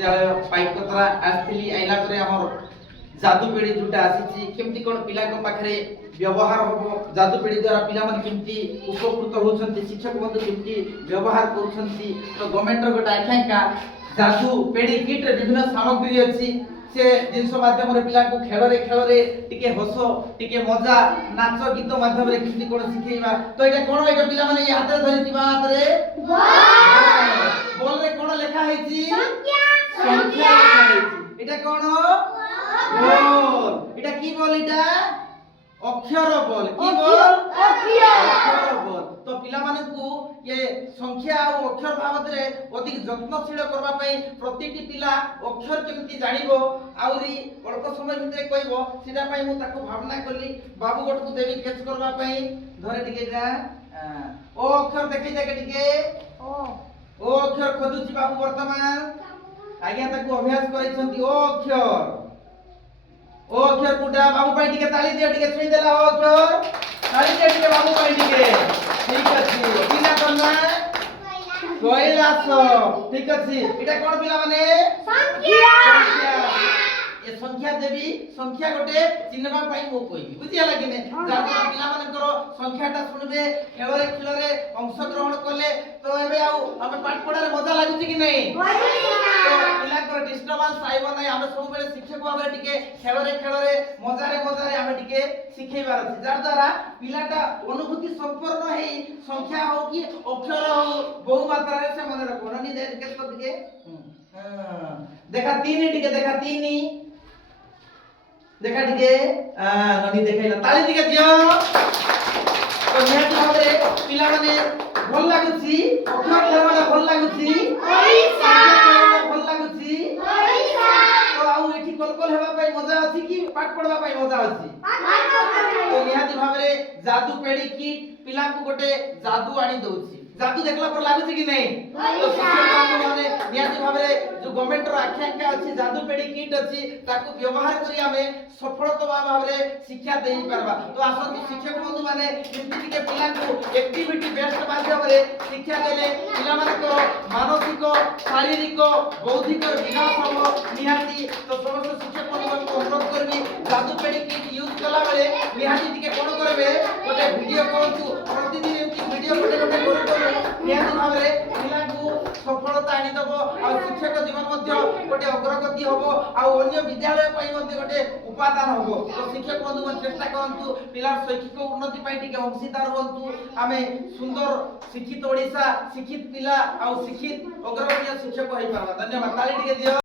विद्यालय पाइकतरा आसली आइला परे हमर जादू पेड़ी जुटा आसी केमती कोन पिला को पाखरे व्यवहार हो जादू पेड़ी द्वारा पिला मन केमती उपकृत होछंती शिक्षक बंधु केमती व्यवहार करछंती तो गवर्नमेंट रो गोटा आख्याका जादू पेड़ी किट विभिन्न सामग्री अछि से जिनस माध्यम रे पिला को खेल रे टिके हसो टिके मजा नाच गीत माध्यम रे किमती कोन सिखेइबा तो एटा कोन एटा पिला माने ये हाथ रे धरितिबा हाथ रे बॉल रे कोन लेखा हेछि संख्या लेखा हेछि एटा कोन बॉल एटा की बॉल एटा अक्षर बॉल की बॉल अक्षर बॉल तो पिला माने को ये संख्या और अक्षर बाबत रे अधिक यत्नशील करबा पई प्रतिटी पिला अक्षर केमती जानिबो आउरी अल्प समय भितरे कहबो सेटा पई मु ताको भावना कली बाबू गोट को देवी कैच करबा पई धरे टिके जा ओ अक्षर देखि जाके टिके ओ अक्षर खोजुची बाबू वर्तमान आज्ञा ताको अभ्यास करैछंती ओ अक्षर कुटा बाबू पई टिके ताली दे टिके छुई देला ओ अक्षर ताली दे टिके बाबू पई टिके ठीक अछि पिला कोना কৈলাস ঠিক আছে এটা কোন পিলা মানে সংখ্যা ए संख्या देवी संख्या गोटे चिन्हबा पई मो कहिबी बुझियाला कि ने जा पिला मानकर संख्याटा सुनबे खेलरे अंश ग्रहण कले तो एबे आ हम पाठ पढारे मजा लागुची कि नै तो पिला कर डिस्टर्बेंस आइबो नै हम सब बेले शिक्षक भाबे टिके खेलरे मजारे हम टिके सिखेबार अछि जार द्वारा पिलाटा अनुभूति संपूर्ण हेई संख्या हो कि अक्षर हो बहु मात्रा रे से मन रखो ननी दे के तो टिके देखा तीन टिके देखा तीन देखा टिके ननी देखाइला ताली टिके दियो तो निहाती भाबरे पिला माने भल लागुची अक्षर खेलवाला भल लागुची ओइसा भल लागुची ओइसा तो आउ एठी कलकल हेबा पई मजा अछि कि पाठ पढवा पई मजा अछि तो निहाती भाबरे जादू पेड़ी की पिला को गोटे जादू आनी दउची जादू देखला पर लागुची कि नै तो शिक्षक बंधु माने निहाती भाबरे जो गवर्नमेंट रो आख्यांका अछि जादू पेड़ी किट अछि ताको व्यवहार करी हमें सफलता भाबरे शिक्षा देई परबा तो आसन शिक्षक बंधु माने जेमति के पिला को एक्टिविटी बेस्ड माध्यम रे शिक्षा देले पिला माने को मानसिक शारीरिक बौद्धिक विकास हो निहाती तो समस्त शिक्षक बंधु को अनुरोध करबी जादू पेड़ी किट यूज कला बेले निहाती टिके कोन करबे गोटे वीडियो करतु प्रतिदिन एमती वीडियो गोटे करू निहाती भाबरे पिला को सफलता आनी दबो आ शिक्षक जीवन मध्ये गोटे अग्रगति होबो आ अन्य विद्यालय पई मध्ये गोटे उपादान होबो तो शिक्षक बंधु मन चेष्टा करंतु पिला शैक्षिक उन्नति पई टिके अंशीदार होंतु आमे सुंदर शिक्षित ओडिसा शिक्षित पिला आ शिक्षित अग्रगण्य शिक्षक होई पाबा धन्यवाद ताली टिके दियो।